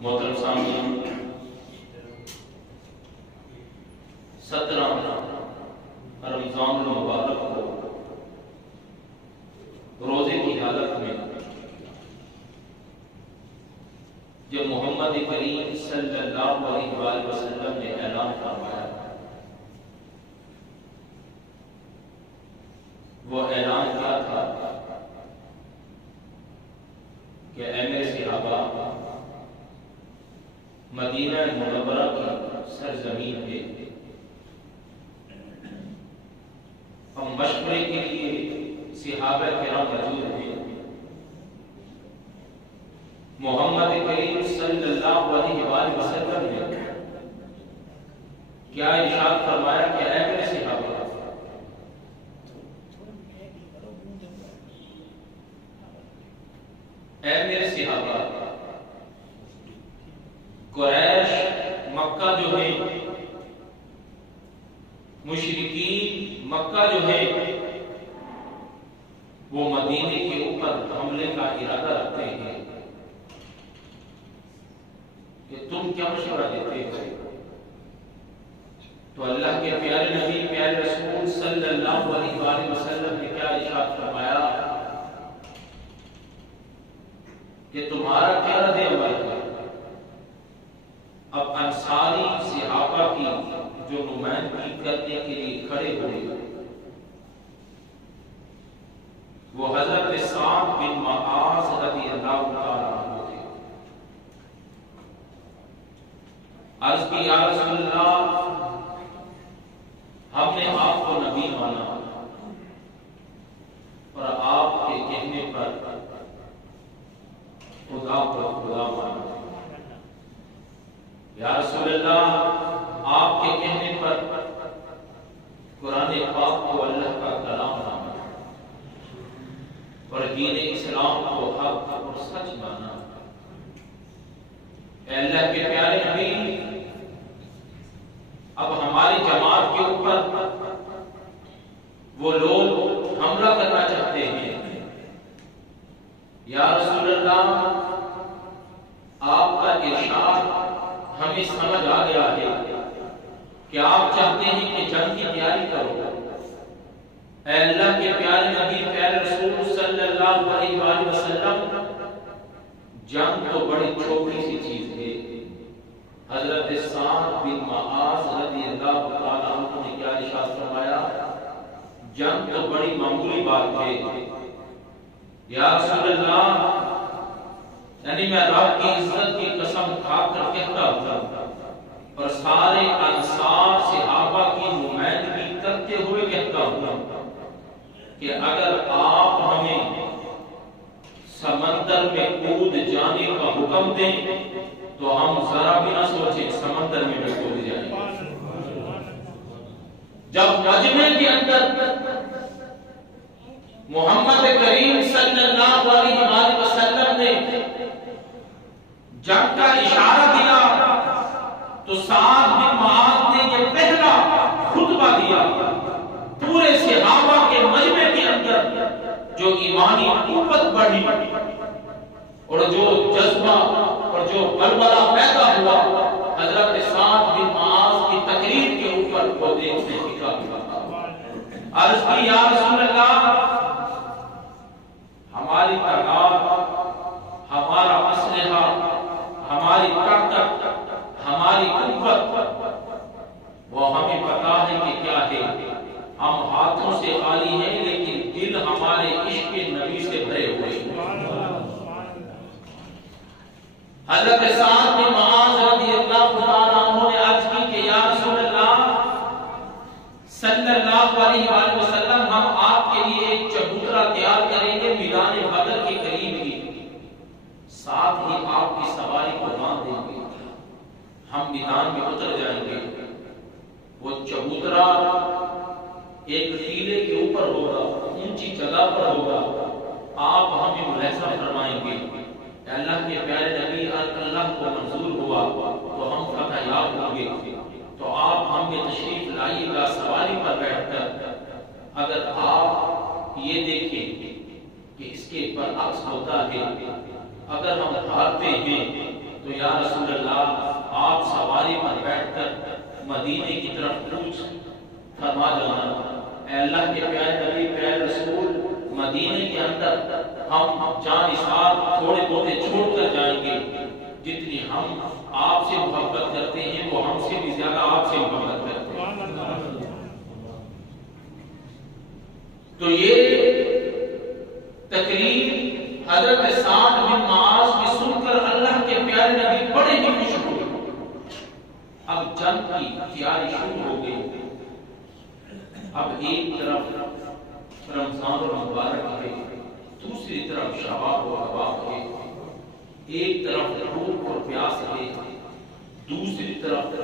محترم سامعین، 17 رمضان المبارک کو روزے کی حالت میں جب محمد کریم صلی اللہ علیہ وآلہ وسلم نے اعلان فرمایا، وہ اعلان کیا تھا کہ اے میرے صحابہ، مدینہ منورہ کی سرزمین پہ ہم مشورے کے لیے صحابہ کرام موجود ہیں۔ محمد کریم صلی اللہ علیہ وآلہ وسلم نے کیا ارشاد فرمایا کہ اے میرے صحابہ، اے میرے صحابہ، قریش مکہ جو ہے، مشرکین مکہ جو ہے، وہ مدینے کے اوپر حملے کا ارادہ رکھتے ہیں کہ تم کیا مشورہ دیتے ہو؟ تو اللہ کے پیارے نبی، پیارے رسول صلی اللہ علیہ وآلہ وسلم نے کیا ارشاد فرمایا کہ تمہارا کیا رد عمل ہے؟ اب انصاری صحابہ کی جو نمائندگی کرنے کے لیے کھڑے ہوئے وہ حضرت سعد بن معاذ رضی اللہ تعالیٰ عنہ تھے۔ عرض کی یا رسول اللہ، ہم نے آپ کو نبی مانا اور آپ کے کہنے پر خدا کو خدا مانا۔ یا رسول اللہ، آپ کے کہنے پر قرآن پاک کو اللہ کا کلام مانا اور دین اسلام کو حق اور سچ مانا۔ اے اللہ کے پیارے نبی، اب ہماری جماعت کے اوپر وہ لوگ حملہ کرنا چاہتے ہیں۔ یا رسول اللہ، آپ کا ارشاد ہمیں سمجھ آ گیا ہے کہ آپ چاہتے ہیں کہ جنگ کی تیاری کرو۔ اے اللہ کے پیارے نبی، پیارے رسول صلی اللہ علیہ وآلہ وسلم، جنگ تو بڑی چھوٹی سی چیز ہے۔ حضرت سعد بن معاذ رضی اللہ تعالیٰ عنہ نے کیا ارشاد فرمایا؟ جنگ تو بڑی معمولی بات ہے۔ یا رسول اللہ، یعنی میں رب کی عزت کی قسم کھا کر کہتا ہوں اور سارے انصار صحابہ کی نمائندگی کرتے ہوئے کہتا ہوں کہ اگر آپ ہمیں سمندر میں کود جانے کا حکم دیں تو ہم ذرا بھی نہ سوچیں، سمندر میں کود جائیں۔ جب مجمع کے اندر محمد کریم صلی اللہ علیہ وآلہ وسلم نے جنگ کا اشارہ دیا تو سعد بن معاذ نے یہ پہلا خطبہ دیا۔ پورے صحابہ کے مجمع کے اندر جو ایمانی قوت بڑھی اور جو جذبہ اور جو بلبلہ پیدا ہوا، حضرت سعد بن معاذ کی تقریر کے اوپر وہ دیکھنے کی عرض کی یا رسول اللہ، ہماری تعداد، ہمارا اسلحہ، ہماری طاقت، ہماری قوت وہ ہمیں پتا ہے کہ کیا ہے۔ ہم ہاتھوں سے خالی ہیں لیکن دل ہمارے عشق نبی سے بھرے ہوئے ہیں۔ حضرت سعد بن معاذ رضی اللہ تعالیٰ عنہ نے عرض کی کہ یا رسول اللہ صلی اللہ علیہ وآلہ وسلم، ہم آپ کے لیے ایک چبوترا تیار کریں گے میدان بدر کے قریب ہی، ساتھ ہی آپ کی سواری کو باندھ دیں گے، ہم میدان میں اتر جائیں گے۔ وہ چبوترا ایک ٹیلے کے اوپر ہوگا، اونچی جگہ پر ہوگا، آپ ہمیں ملاحظہ فرمائیں گے۔ اللہ کے پیارے نبی، اللہ کو منظور ہوا تو ہم فتح یاب ہوں گے، تو آپ ہمیں تشریف لائیے گا سواری پر بیٹھ کر۔ اگر آپ یہ دیکھیں کہ اس کے برعکس ہوتا ہے، اگر ہم ہارتے ہیں تو تو یا رسول اللہ آپ سواری پر بیٹھ کر مدینے کی طرف کوچ فرما جانا۔ اے اللہ کے پیارے نبی، پیارے رسول، مدینے کے اندر ہم جان نثار تھوڑے بہت چھوڑ کر جائیں گے، جتنی ہم آپ سے محبت کرتے ہیں وہ ہم سے بھی زیادہ آپ سے محبت کرتے ہیں۔ تو یہ تقریر حضرت سعد بن معاذ کی سن کر اللہ کے پیارے نبی بڑے ہی خوش ہوئے۔ اب جنگ کی تیاری شروع ہو گئی۔ اب ایک طرف رمضان المبارک ہے، دوسری طرف شباب و رباب ہے، ایک طرف بھوک اور پیاس ہے، دوسری طرف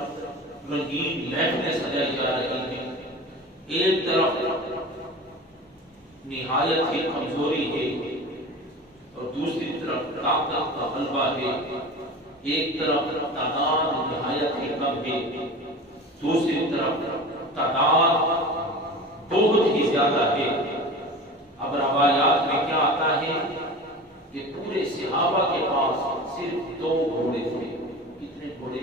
رنگین محفلیں سجائی جا رہی ہیں، ایک طرف نہایت ہی کمزوری ہے اور دوسری طرف طاقت کا غلبہ ہے، ایک طرف تعداد نہایت ہی کم ہے، دوسری طرف تعداد بہت ہی زیادہ ہے۔ اب روایات میں کیا آتا ہے کہ پورے صحابہ کے پاس صرف 2 گھوڑے تھے۔ کتنے گھوڑے؟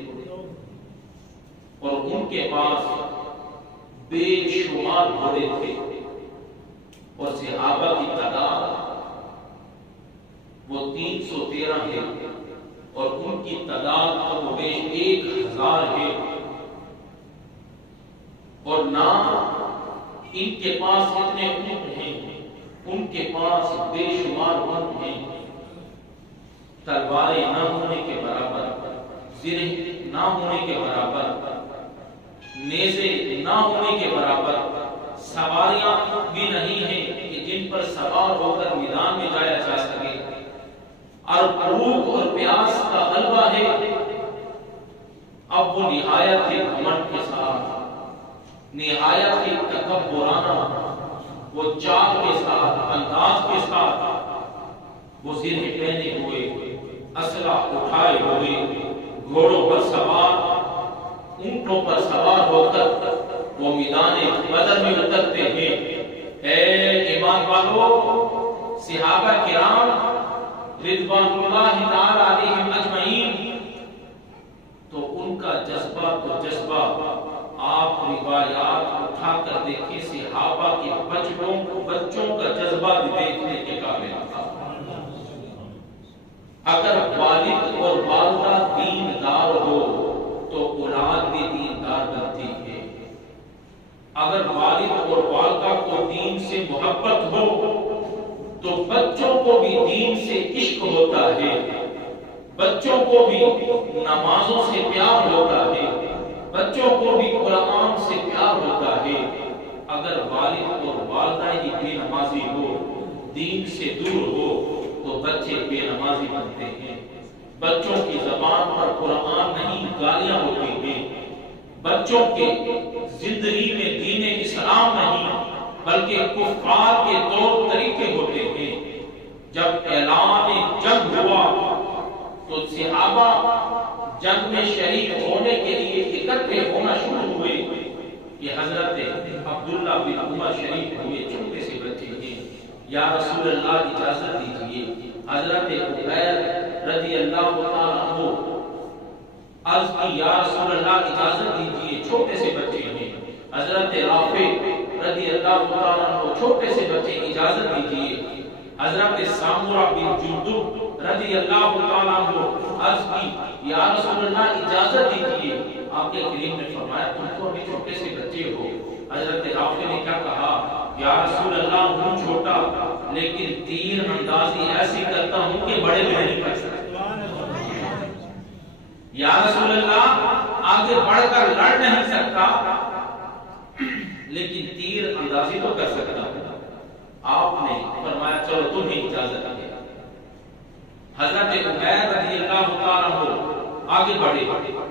اور ان کے پاس بے شمار گھوڑے تھے، اور صحابہ کی تعداد وہ 313 ہے، اور ان کی تعداد اب 1000 ہے، اور نہ ان کے پاس اتنے اونٹ ہیں، ان کے پاس بے شمار اونٹ ہیں، تلواریں نہ ہونے کے برابر، زرہ نہ ہونے کے برابر، نیزے نہ ہونے کے برابر، سواریاں بھی نہیں ہیں کہ جن پر سوار ہو کر میدان میں جایا جا سکے، اور بھوک اور پیاس کا غلبہ ہے۔ اب وہ نہایت ہی گھمنڈ کے ساتھ، نہایت ہی تکبرانہ، وہ چال کے ساتھ، انداز کے ساتھ وہ زرہ پہنے ہوئے، اسلحہ اٹھائے ہوئے، گھوڑوں پر سوار، اونٹوں پر سوار ہو کر وہ میدان بدر میں اترتے ہیں۔ اے ایمان والو، صحابہ کرام رضوان اللہ تعالی علیہم اجمعین، تو ان کا جذبہ تو جذبہ آپ روایات اٹھا کر دیکھیں، صحابہ کے بچوں کا جذبہ بھی دیکھنے کے قابل تھا۔ اگر والد اور والدہ دیندار ہو تو اولاد بھی دیندار بنتی ہے، اگر والد اور والدہ کو دین سے محبت ہو تو بچوں کو بھی دین سے عشق ہوتا ہے، بچوں کو بھی نمازوں سے پیار ہوتا ہے، بچوں کو بھی قرآن سے پیار ہوتا ہے۔ اگر والد اور والدہ ہی بے نمازی ہو، دین سے دور ہو، تو بچے بے نمازی بنتے ہیں۔ بچوں کی زبان پر قرآن نہیں، گالیاں ہوتی ہیں۔ بچوں کے زندگی میں دین اسلام نہیں بلکہ کفار کے طور طریقے ہوتے ہیں۔ جب اعلان جنگ ہوا تو صحابہ جنگ میں شریک ہونے کے لیے اکٹھے ہونا شروع ہوئے کہ حضرت عبداللہ بن عمر شریک ہوئے، چھوٹے سے بچے ہیں، یا رسول اللہ اجازت دیجیے۔ حضرت عبیر رضی اللہ تعالیٰ عنہ عرض کی، یا رسول اللہ اجازت دیجیے، چھوٹے سے بچے ہیں۔ حضرت رافع رضی اللہ تعالیٰ عنہ، چھوٹے سے بچے، اجازت دیجیے۔ حضرت سامورہ بن جندب رضی اللہ تعالیٰ عنہ عرض کی، یا رسول اللہ اجازت دیجیے۔ آپ کے کریم نے فرمایا، تم تو ابھی چھوٹے سے بچے ہو۔ حضرت رافع نے کیا کہا، یا رسول اللہ ہوں چھوٹا لیکن تیر اندازی ایسی کرتا ہوں کہ بڑے بھی نہیں کر سکتے۔ یا رسول اللہ آگے بڑھ کر لڑ نہیں سکتا لیکن تیر اندازی تو کر سکتا ہوں۔ آپ نے فرمایا چلو تمہیں اجازت ہے۔ حضرت عبیر رضی اللہ تعالیٰ عنہ آگے بڑھے۔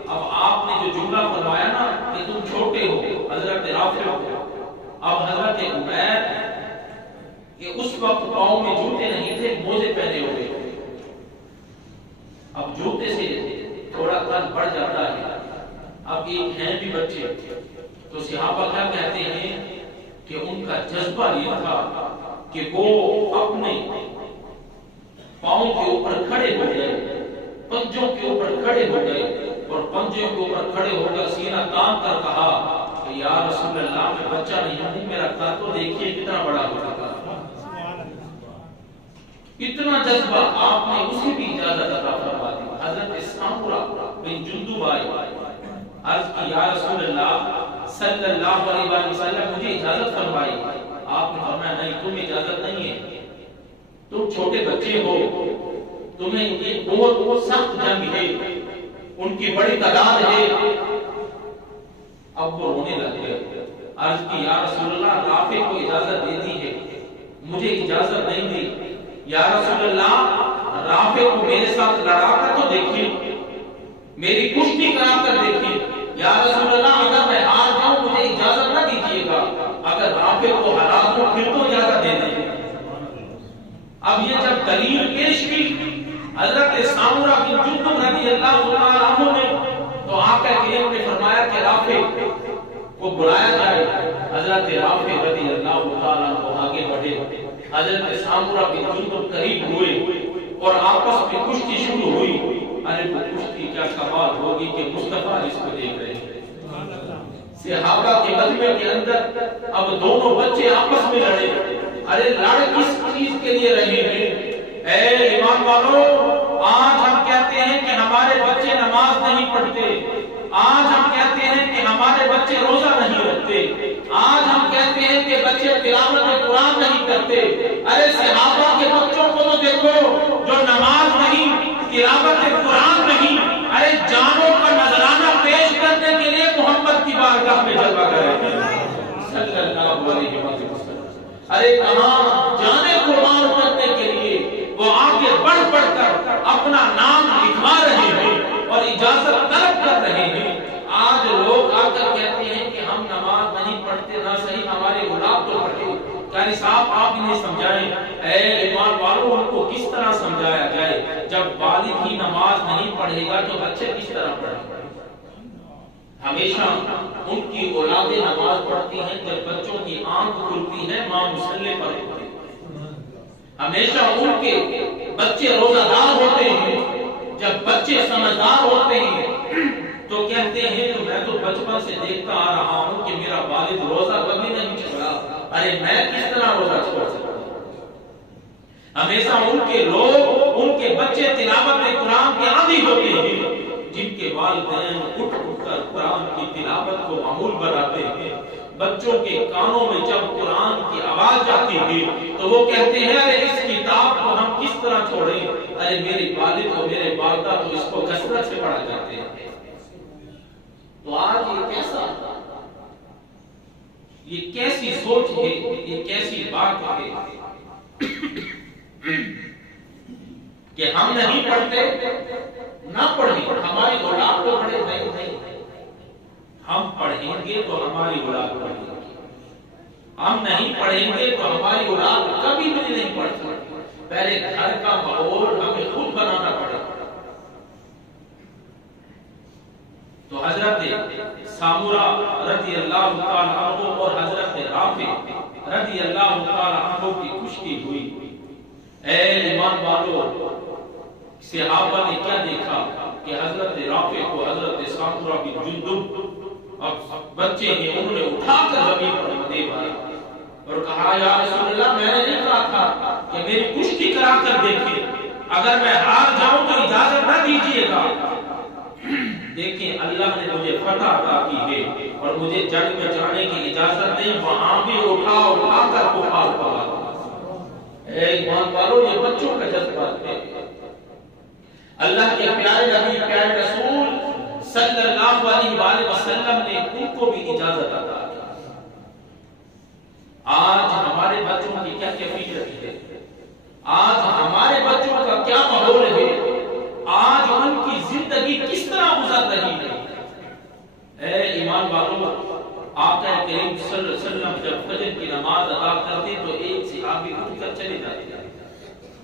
اب آپ نے جو جملہ فرمایا نا کہ تم چھوٹے ہو، حضرت رافع ہو، اب حضرت عبیر کہ اس وقت پاؤں میں جوتے نہیں تھے، موزے پہنے ہوئے، اب جوتے سے تھوڑا قد بڑھ جاتا ہے۔ اب ایک ہیں بھی بچے، تو صحابہ کیا کہتے ہیں کہ ان کا جذبہ یہ تھا کہ وہ اپنے پاؤں کے اوپر کھڑے ہو گئے، پنجوں کے اوپر کھڑے ہو گئے اور پنجوں کے اوپر کھڑے ہو کر سینہ تان کر کہا کہ یا رسول اللہ میں بچہ نہیں ہوں، میرا قد تو دیکھیے کتنا بڑا ہو چکا۔ اتنا جذبہ آپ نے اسے بھی اجازت عطا فرما دی۔ حضرت سامورہ بن جندب آئے، عرض کی یا رسول اللہ صلی اللہ علیہ وسلم مجھے اجازت فرمائی۔ آپ نے فرمایا نہیں، تمہیں اجازت نہیں ہے، تم چھوٹے بچے ہو، تمہیں ایک بہت سخت جنگ ہے، ان کی بڑی تعداد ہے۔ اب وہ رونے لگے، عرض کی یا رسول اللہ رافع کو اجازت دے دی ہے، مجھے اجازت نہیں دی۔ یا رسول اللہ رافع کو میرے ساتھ لڑا کر تو دیکھیے، میری کشتی کرا کر دیکھیے۔ یا رسول اللہ اگر میں ہار جاؤں مجھے اجازت نہ دیجیے گا، اگر رافع کو ہرا دوں پھر تو اجازت دے دیں۔ اب یہ جب دلیل پیش کی حضرت سامورہ بن جندب رضی اللہ تعالیٰ عنہ نے، تو آقا کریم نے فرمایا کہ رافع کو بلایا جائے۔ حضرت رافع رضی اللہ تعالیٰ عنہ آگے بڑھے، حضرت سامورہ بن جندب قریب ہوئے اور آپس میں کشتی شروع ہوئی۔ ارے وہ کشتی کیا کمال ہوگی کہ مصطفیٰ اس کو دیکھ رہے ہیں۔ صحابہ کے مجمع کے اندر اب دونوں بچے آپس میں لڑے۔ ارے لڑ کس چیز کے لیے رہے ہیں؟ اے ایمان والو، آج ہم کہتے ہیں کہ ہمارے بچے نماز نہیں پڑھتے، آج ہم کہتے ہیں کہ ہمارے بچے روزہ نہیں رکھتے، آج ہم کہتے ہیں کہ بچے تلاوت قرآن نہیں کرتے۔ ارے صحابہ کے بچوں کو تو دیکھو جو نماز نہیں، تلاوت قرآن نہیں، ارے جانوں کا نذرانہ پیش کرنے کے لیے محمد کی بارگاہ میں جلوہ کرے صلی اللہ علیہ وسلم۔ ارے کہاں جانے قربان کرنے کے لیے وہ آگے بڑھ بڑھ کر اپنا نام لکھوا رہے ہیں اور اجازت طلب کر رہے ہیں۔ آج لوگ آ کر کہتے ہیں کہ ہم نماز نہیں پڑھتے، نہ صحیح ہمارے اولاد تو پڑھے۔ قاری صاحب آپ انہیں سمجھائیں، اے ایمان والوں ان کو کس طرح سمجھایا جائے؟ جب والد ہی نماز نہیں پڑھے گا تو بچے کس طرح پڑھیں گے؟ ہمیشہ ان کی اولادیں نماز پڑھتی ہیں جب بچوں کی آنکھ کھلتی ہے، ماں مصلی پر ہوتی ہے۔ ہمیشہ ان کے بچے روزہ دار ہوتے ہیں، جب بچے سمجھدار ہوتے ہیں تو کہتے ہیں تو میں تو بچپن سے دیکھتا آ رہا ہوں کہ میرا والد روزہ کبھی نہیں چھوڑا، ارے میں کس طرح روزہ چھوڑ سکتا ہوں؟ ہمیشہ ان کے لوگ، ان کے بچے تلاوت قرآن کے عادی ہوتے ہیں، جن کے والدین اٹھ اٹھ کر قرآن کی تلاوت کو معمول بناتے ہیں۔ بچوں کے کانوں میں جب قرآن کی آواز آتی ہے تو وہ کہتے ہیں ارے اس کتاب کو ہم کس طرح چھوڑیں؟ ارے میرے والد اور میرے والدہ تو اس کو کثرت سے پڑھا جاتے ہیں۔ تو آج یہ کیسا، یہ کیسی سوچ ہے، یہ کیسی بات ہے کہ ہم نہیں پڑھتے، نہ پڑھیں ہماری اولاد کو پڑھے، نہیں، ہم پڑھیں گے تو ہماری اولاد پڑھے گی، ہم نہیں پڑھیں گے تو ہماری اولاد کبھی بھی نہیں پڑھ سکتی۔ پہلے گھر کا ماحول ہمیں خود بنانا پڑے گا۔ تو حضرت سامورہ رضی اللہ تعالیٰ عنہ اور حضرت رافع رضی اللہ تعالیٰ عنہ کی کشتی ہوئی۔ اے ایمان والو، صحابہ نے کیا دیکھا کہ حضرت رافع کو حضرت سامورہ بن جندب، اب بچے ہیں، انہوں نے اٹھا کر زمین پر دے مارا اور کہا یا رسول اللہ میں نے نہیں کہا تھا کہ میری کشتی کرا کر دیکھیں، اگر میں ہار جاؤں تو اجازت نہ دیجیے گا۔ دیکھیں اللہ نے مجھے فتح عطا کی ہے اور مجھے جنگ میں جانے کی اجازت دے، وہاں بھی اٹھا کر بخار پڑا۔ اے ایمان والو، یہ بچوں کا جذبہ ہے۔ اللہ کے پیارے نبی، پیارے رسول صلی اللہ علیہ وسلم نے ان کو بھی اجازت عطا کی۔ آج ہمارے بچوں کی کیا کیفیت ہے؟ آج ہمارے بچوں کا کیا ماحول ہے؟ آج ان کی زندگی کس طرح گزر رہی ہے؟ اے ایمان والوں، آقا کریم صلی اللہ علیہ وسلم جب فجر کی نماز ادا کرتے تو ایک صحابی اٹھ کر چلے جاتے،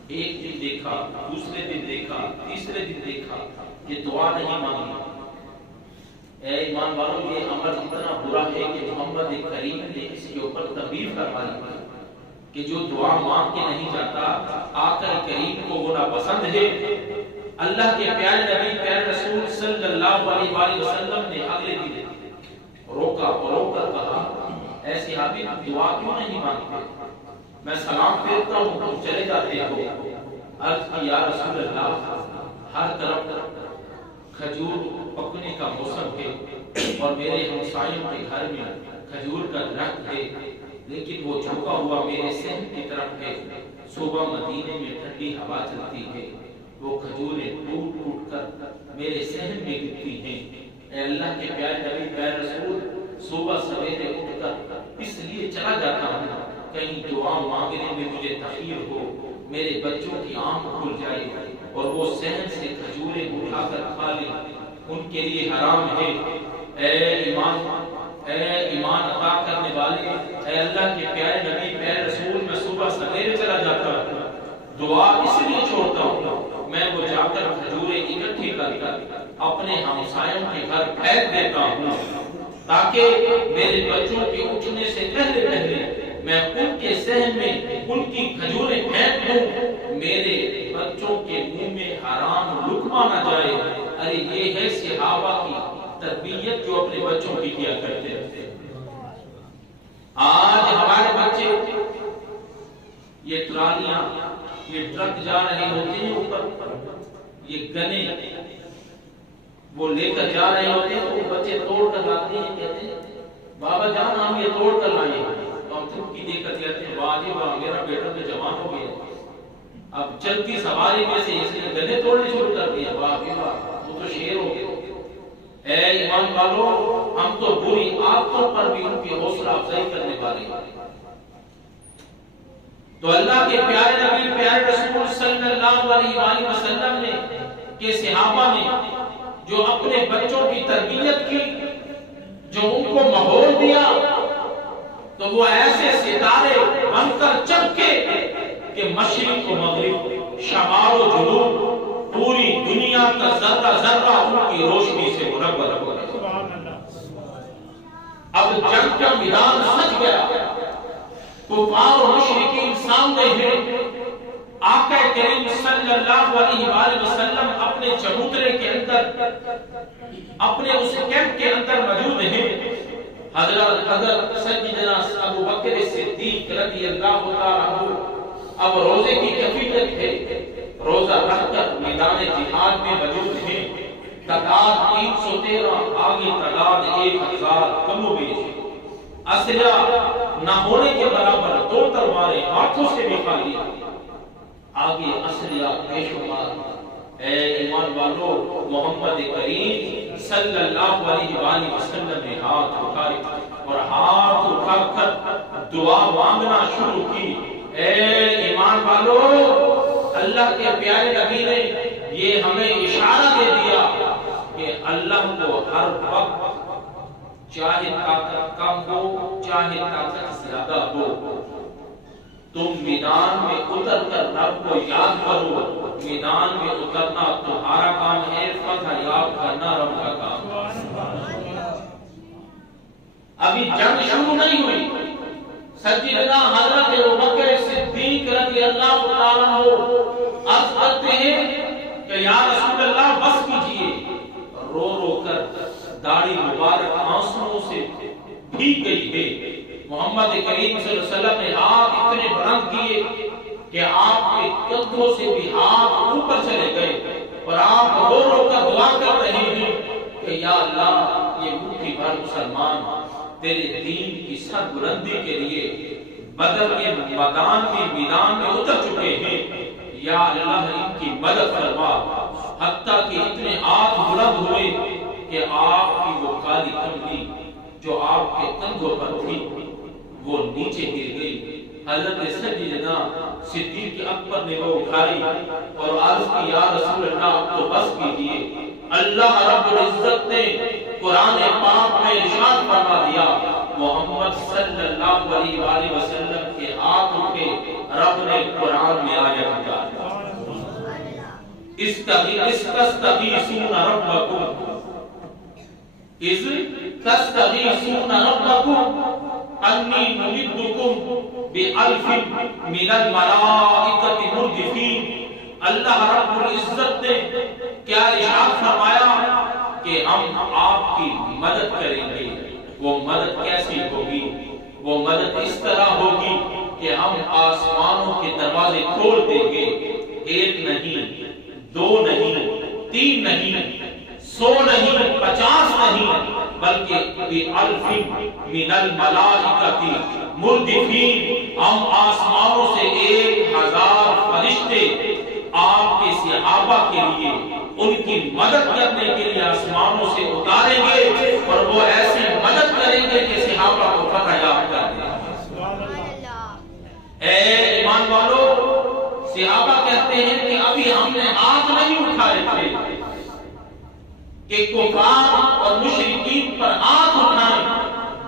ایک دن دیکھا، دوسرے دن دیکھا، تیسرے دن دیکھا، یہ دعا نہیں مانگی۔ اے ایمان والوں، یہ عمل اتنا برا ہے کہ محمد کریم نے اس کے اوپر تنبیہ فرمائی کہ جو دعا مانگ کے نہیں جاتا، آقا کریم کو وہ ناپسند ہے۔ اللہ کے پیارے نبی پیارے رسول صلی اللہ علیہ وآلہ وسلم نے اگلے دن روکا اور رو کر کہا اے صحابی دعا کیوں نہیں مانگتے؟ میں سلام پھیرتا ہوں تم چلے جاتے ہو۔ عرض کی یا رسول اللہ ہر طرف کھجور پکنے کا موسم ہے اور میرے ہمسایوں کے گھر میں کھجور کا درخت ہے، لیکن وہ جھکا ہوا میرے صحن کی طرف ہے۔ صبح مدینے میں ٹھنڈی ہوا چلتی ہے، وہ کھجوریں ٹوٹ ٹوٹ کر میرے صحن میں گرتی ہیں۔ اے اللہ کے پیارے نبی پیارے رسول صبح سویرے اٹھ کر اس لیے چلا جاتا ہوں کہیں دعا مانگنے میں مجھے تخیر ہو، میرے بچوں کی آنکھ کھل جائے اور وہ صحن سے کھجوریں اٹھا کر کھا لیں، ان کے لیے حرام ہے۔ اے ایمان عطا کرنے والے، اے اللہ کے پیارے نبی پیارے رسول میں صبح سویرے چلا جاتا ہوں، دعا اس لیے چھوڑتا ہوں میں وہ جا کر کھجوریں اکٹھی کر کر اپنے ہمسایوں کے گھر پھینک دیتا ہوں تاکہ میرے بچوں کے اٹھنے سے پہلے میں ان کے صحن میں ان کی کھجوریں پھینک دوں، میرے بچوں کے منہ میں حرام لقمہ نہ جائے۔ ارے یہ ہے صحابہ کی تربیت جو اپنے بچوں کی کیا کرتے تھے۔ آج ہمارے بچے یہ ٹرالیاں یہ ٹرک جا رہے ہوتے ہیں اوپر، یہ گنے وہ لے کر جا رہے ہوتے ہیں، تو بچے توڑ کر لاتے ہیں، کہتے ہیں بابا جان ہم یہ توڑ کر لائے، ہم چپکی دے کر کہتے ہیں واہ جی واہ میرا بیٹا تو جوان ہو گیا، اب چلتی سواری میں سے اس نے گنے توڑنے شروع کر دیا، واہ جی واہ وہ تو شیر ہو گیا۔ اے ایمان والو، ہم تو بری عادتوں پر بھی ان کی حوصلہ افزائی کرنے والے ہیں۔ تو اللہ کے پیارے نبی پیارے رسول صلی اللہ علیہ وآلہ وسلم نے کہ صحابہ نے جو اپنے بچوں کی تربیت کی، جو ان کو ماحول دیا، تو وہ ایسے ستارے بن کر چمکے کہ مشرق و مغرب، شمال و جنوب، پوری دنیا کا ذرہ ذرہ ان کی روشنی سے منور ہو گیا۔ اب جنگ کا میدان سج گیا، کفار و مشرکین سامنے ہیں، آقا کریم صلی اللہ علیہ وآلہ وسلم اپنے چبوترے کے اندر، اپنے اس کیمپ کے اندر موجود ہیں۔ حضرت سیدنا ابو بکر صدیق رضی اللہ تعالیٰ عنہ اب روزے کی کفیلت ہے، روزہ رکھ کر میدان جہاد میں موجود ہیں۔ تعداد 313، آگے تعداد 1000 کم و بیش، اسلحہ نہ ہونے کے برابر، 2 تلواریں ہاتھوں سے بھی خالی، آگے اسلحہ بے شمار۔ اے ایمان والو، محمد کریم صلی اللہ علیہ وآلہ وسلم نے ہاتھ اٹھائے اور ہاتھ اٹھا کر دعا مانگنا شروع کی۔ اے ایمان والو، اللہ کے پیارے نبی نے یہ ہمیں اشارہ دے دیا کہ اللہ کو ہر وقت چاہے طاقت کم ہو چاہے طاقت زیادہ ہو، تم میدان میں اتر کر رب کو یاد کرو۔ میدان میں اترنا تمہارا کام ہے، فتح یاب کرنا رب کا کام ہے۔ ابھی جنگ شروع نہیں ہوئی، سیدنا حضرت ابوبکر صدیق رضی اللہ تعالیٰ عنہ عرض کرتے ہیں کہ یا رسول اللہ بس کیجئے، رو رو کر داڑھی مبارک آنسوؤں سے بھیگ گئی ہے۔ محمد کریم صلی اللہ علیہ وسلم نے ہاتھ اتنے بلند کیے کہ آپ کے کندھوں سے بھی ہاتھ اوپر چلے گئے اور آپ رو رو کر دعا کر رہے ہیں کہ یا اللہ یہ مٹھی بھر مسلمان تیرے دین کی سر بلندی کے لیے بدر کے میدان میں اتر چکے ہیں، یا اللہ ان کی مدد فرما۔ حتیٰ کہ اتنے ہاتھ بلند ہوئے کہ آپ کی وہ کالی کملی جو آپ کے کندھوں پر تھی وہ نیچے گر گئی۔ حضرت سیدنا صدیق اکبر نے وہ اٹھائی اور عرض کی یا رسول اللہ تو بس کیجئے۔ اللہ رب العزت نے قرآن پاک میں ارشاد فرما دیا، محمد صلی اللہ علیہ وآلہ وسلم کے ہاتھ اٹھے، رب نے قرآن میں آیت اتاری، استغیثون ربکم اذ تستغیثون ربکم انی ممدکم بألف من الملائکۃ مردفین۔ اللہ رب العزت نے کیا ارشاد فرمایا کہ ہم آپ کی مدد کریں گے۔ وہ مدد کیسی ہوگی؟ وہ مدد اس طرح ہوگی کہ ہم آسمانوں کے دروازے کھول دیں گے، 1 نہیں، 2 نہیں، 3 نہیں، 100 نہیں، 50 نہیں، بلکہ بِأَلْفٍ مِّنَ الْمَلَائِكَةِ مُرْدِفِينَ، ہم آسمانوں سے 1000 فرشتے آپ کے صحابہ کے لیے، ان کی مدد کرنے کے لیے آسمانوں سے اتاریں گے، اور وہ ایسی مدد کریں گے کہ صحابہ کو فتح یاب کر دیں۔ اے ایمان والو، صحابہ کہتے ہیں کہ ابھی ہم نے ہاتھ نہیں اٹھائے تھے کہ کفار اور مشرکین پر ہاتھ اٹھائیں،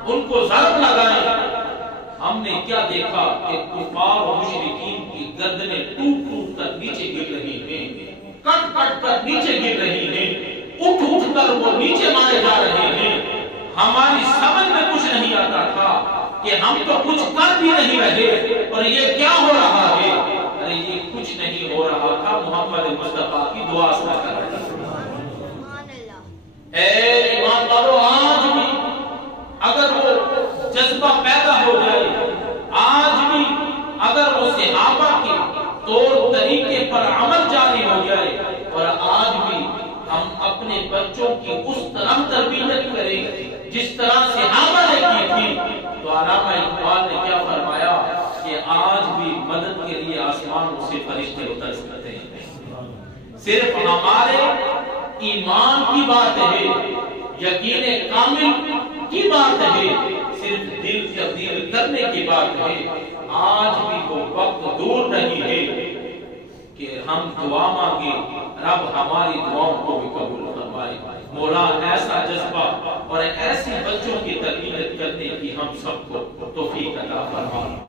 ان کو ضرب لگائیں۔ ہم نے کیا دیکھا کہ کفار اور مشرکین کی گردنیں ٹوٹ ٹوٹ کر نیچے گر رہی ہیں، کٹ کٹ کر نیچے گر رہی ہیں، اٹھ اٹھ کر وہ نیچے مارے جا رہے ہیں۔ ہماری سمجھ میں کچھ نہیں آتا تھا کہ ہم تو کچھ کر بھی نہیں رہے اور یہ کیا ہو رہا ہے۔ ارے یہ کچھ نہیں ہو رہا تھا، محمد مصطفیٰ کی دعا سے کر رہے تھے۔ اے ایمان والو، آج بھی اگر وہ جذبہ پیدا ہو جائے، آج بھی اگر وہ صحابہ کے طور طریقے پر عمل جاری ہو جائے، اور آج بھی ہم اپنے بچوں کی اس طرح تربیت کریں جس طرح صحابہ نے کی تھی، تو علامہ اقبال نے کیا فرمایا کہ آج بھی مدد کے لیے آسمانوں سے فرشتے اتر سکتے ہیں۔ صرف ہمارے ایمان کی بات ہے، یقین کامل کی بات ہے، صرف دل تبدیل کرنے کی بات ہے۔ آج بھی وہ وقت دور نہیں ہے کہ ہم دعا مانگے، رب ہماری دعاؤں کو بھی قبول فرمائے۔ مولا ایسا جذبہ اور ایسی بچوں کی تربیت کرنے کی ہم سب کو توفیق عطا فرمائے۔